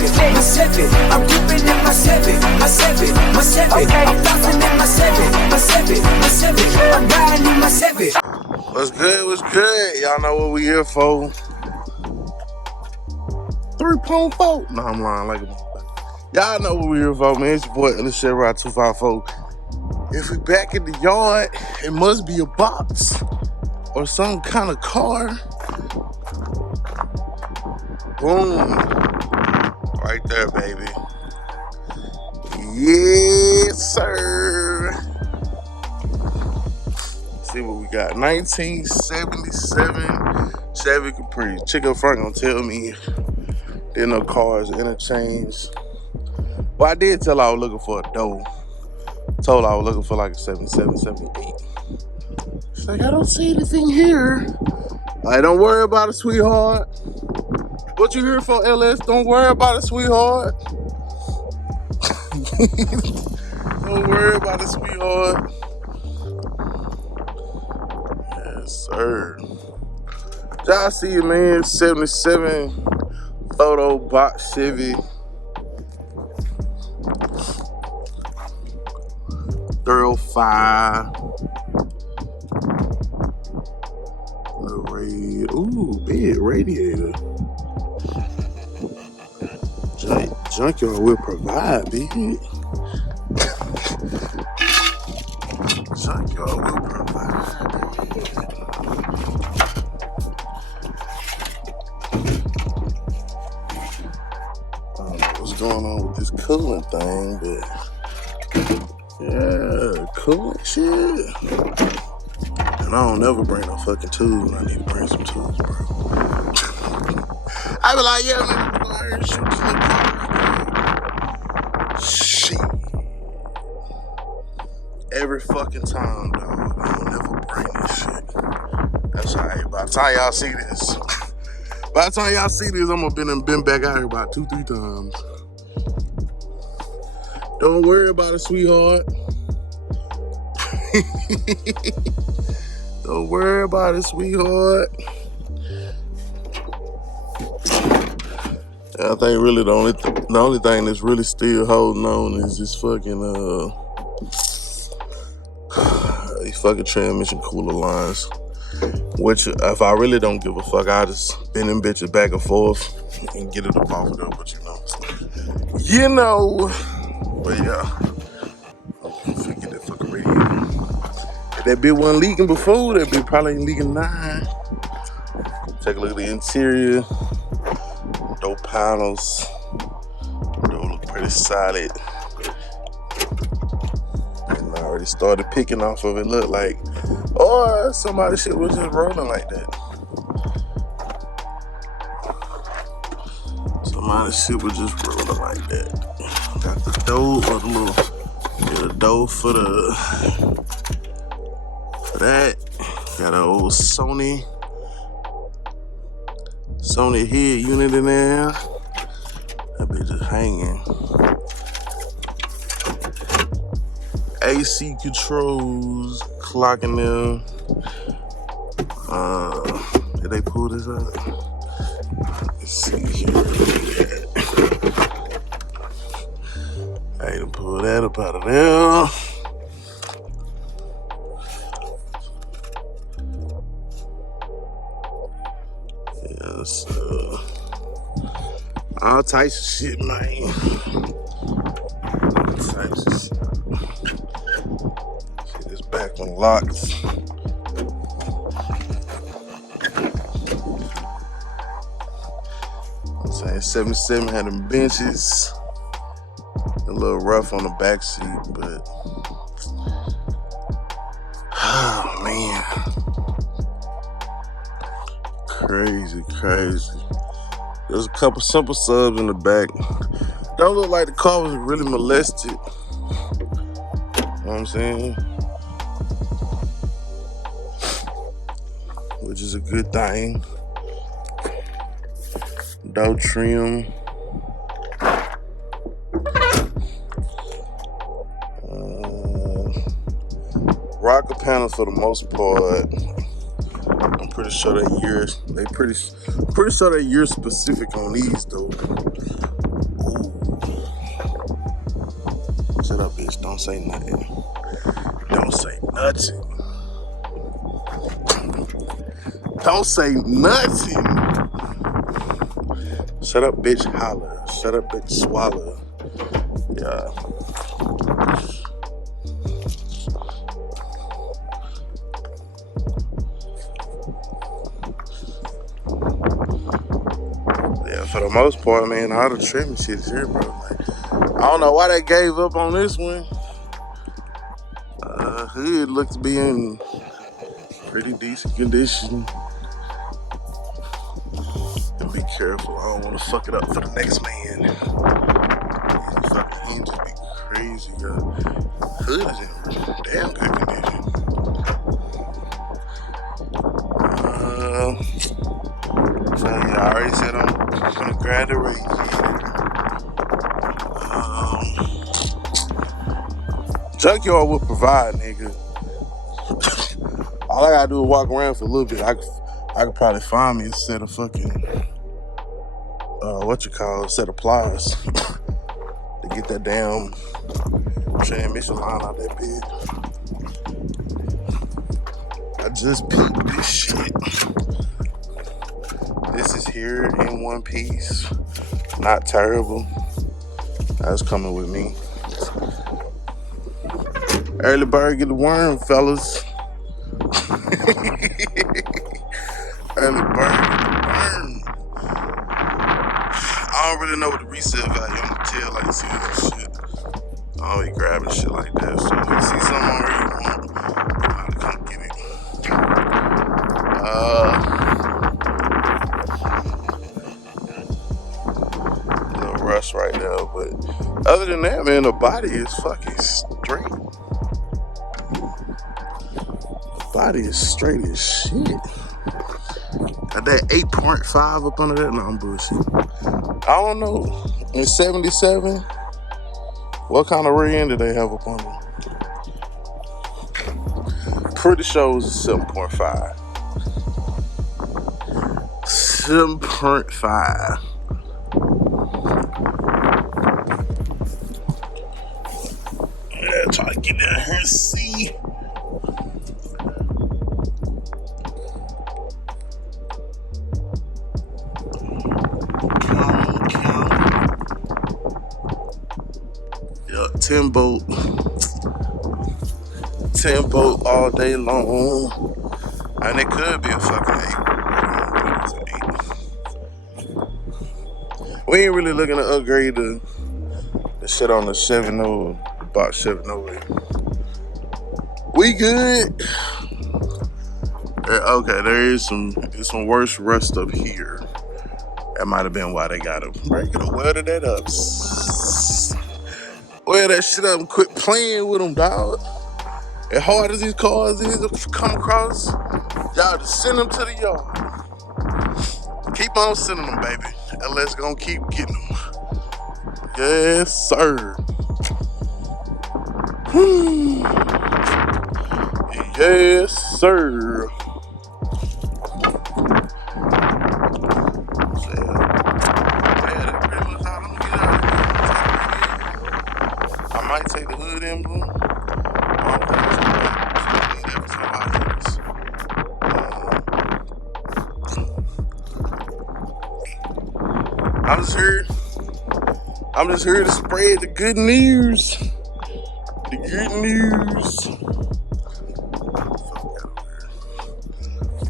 I'm ripping in my seven. Okay. I'm bouncing in my seven. I'm riding in my seven. What's good? What's good? Y'all know what we here for. 3.4. No, I'm lying like a motherfucker. Y'all know what we here for, man. It's your boy, Illustrator Ride 254. If we back in the yard, it must be a box or some kind of car. Boom. Right there, baby. Yes, sir. Let's see what we got. 1977 Chevy Caprice. Chick up front gonna tell me there no cars interchange. Well, I did tell her I was looking for a dough. Told her I was looking for like a 77, 78. She's like, I don't see anything here. Like, don't worry about it, sweetheart. What you here for, LS? Don't worry about it, sweetheart. Don't worry about it, sweetheart. Yes, sir. Y'all see it, man. 77 photo box Chevy. 305. The red. Ooh, big radiator. Junkyard will provide, baby. Junkyard will provide, baby. I don't know what's going on with this cooling thing, but yeah, cooling shit. And I don't never bring no fucking tools. I need to bring some tools, bro. I be like, yeah, man, shit. Every fucking time, dog. I don't never bring this shit. That's alright. By the time y'all see this, I'm gonna been back out here about 2-3 times. Don't worry about it, sweetheart. Don't worry about it, sweetheart. I think really the only thing that's really still holding on is this fucking these fucking transmission cooler lines. Which if I really don't give a fuck, I just bend them bitches back and forth and get it up off there, but you know. But yeah, I'm forget that fucking radio. If that bitch wasn't leaking before, that bitch probably ain't leaking now. Take a look at the interior. Door panels. Door look pretty solid. And I already started picking off of it. Look like, oh, somebody's shit was just rolling like that. Somebody's shit was just rolling like that. Got the door or the little, yeah, the door for that. Got an old Sony head unit in there. That bitch just hanging. AC controls, clocking them. Did they pull this out? Let's see here. I had to pull that up out of there. Yes, all types of shit, man. All types of shit. See this back one locks. I'm saying 77 had them benches. A little rough on the back seat, but oh man. Crazy. There's a couple simple subs in the back. Don't look like the car was really molested. You know what I'm saying? Which is a good thing. Door trim. Rocker panels for the most part. I'm pretty sure that year specific on these though. Don't say nothing. Don't say nothing. Don't say nothing. Shut up, bitch, holler. Shut up, bitch, swallow. Yeah. Yeah, for the most part, man, all the trimming shit is here, bro. Like, I don't know why they gave up on this one. Hood looked to be in pretty decent condition. And be careful, I don't want to fuck it up for the next man. These fucking hinges be crazy, yo. Hood is in damn good condition. So yeah, I already said I'm gonna graduate. Junkyard will provide, nigga. All I gotta do is walk around for a little bit. I could probably find me a set of fucking set of pliers to get that damn transmission line out that bit. I just peeped this shit. This is here in one piece. Not terrible. That's coming with me. Early bird get the worm, fellas. Early bird get the worm. I don't really know what the resale value on the tail light is and shit. I don't be grabbing shit like that. So if you see something on here you want, I'll come get it. Little rush right now, but other than that, man, the body is fucking straight. Body is straight as shit. Got that 8.5 up under that. No, I'm bullshit. I don't know. In 77, what kind of rear end do they have up under? Pretty sure it was a 7.5. 7.5. Yeah, try to get down here and see. Yeah, 10 bolt all day long. And it could be a fucking 8. We ain't really looking to upgrade the shit on the 7.0, box 7.0. We good. Okay, there is some worse rust up here. That might have been why they got him. Right, you could have welded that up. Weld that shit up and quit playing with them, dog. As hard as these cars is to come across, y'all just send them to the yard. Keep on sending them, baby. And let's gonna keep getting them. Yes, sir. Yes, sir. I might take the hood emblem. I'm just here to spread the good news. The good news.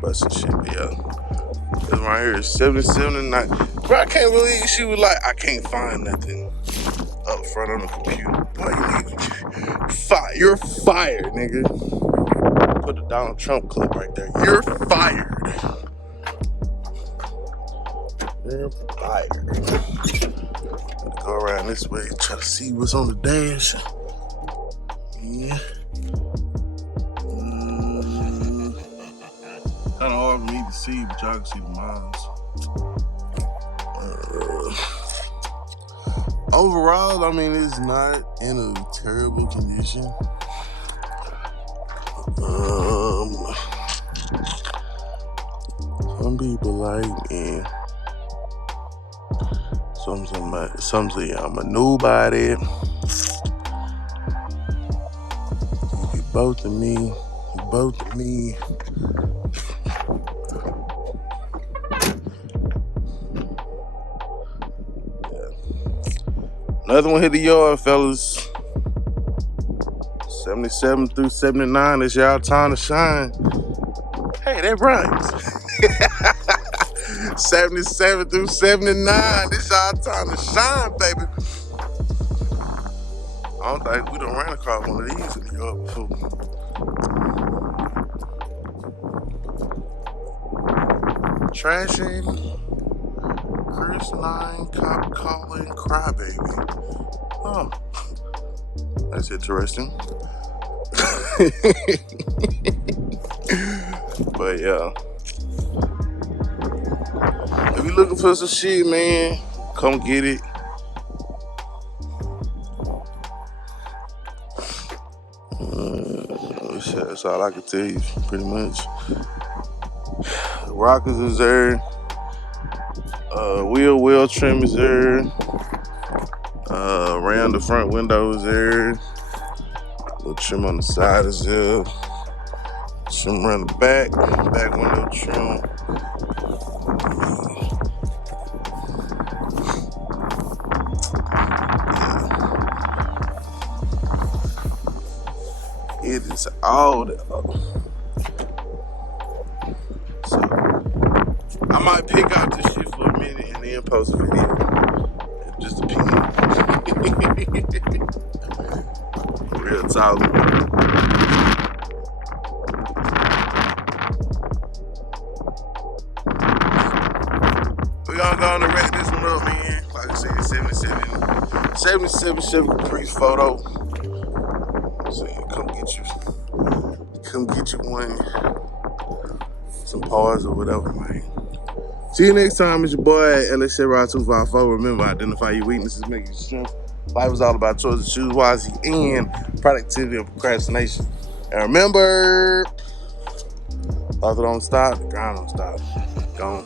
Busting shit, yeah. This right here is 77 and 9. Bro, I can't believe she was like, I can't find nothing up front on the computer. Boy, you're fired, nigga. Put the Donald Trump clip right there. You're fired. You're fired. Gotta go around this way and try to see what's on the dash. Yeah. Kind of hard for me to see, but y'all can see the miles. Overall, I mean, it's not in a terrible condition. Some people like me. Some say I'm a nobody. both of me, both of me. Another one hit the yard, fellas. 77 through 79, it's y'all time to shine. Hey, that rhymes. 77 through 79, it's y'all time to shine, baby. I don't think we done ran across one of these in the yard before. Trashing, Chris 9, cop calling, crybaby. Oh, that's interesting. But yeah, if you looking for some shit, man, come get it. That's all I can tell you, pretty much. Rockers is there. Wheel trim is there. Around the front window is there. Little trim on the side is there. Trim around the back window trim. It is all that. So I might pick out this shit for a minute and then post a video. It just depends. Real talk. We gonna go on and wrap this one up, man. Like I said, 77 Chevy Caprice photo. So come get you one, some parts or whatever, man. See you next time. It's your boy LS Ride 254. Remember, identify your weaknesses, make your strength. Life is all about choices, choose wisely, and productivity and procrastination. And remember, thoughts don't stop, the grind don't stop. Gone.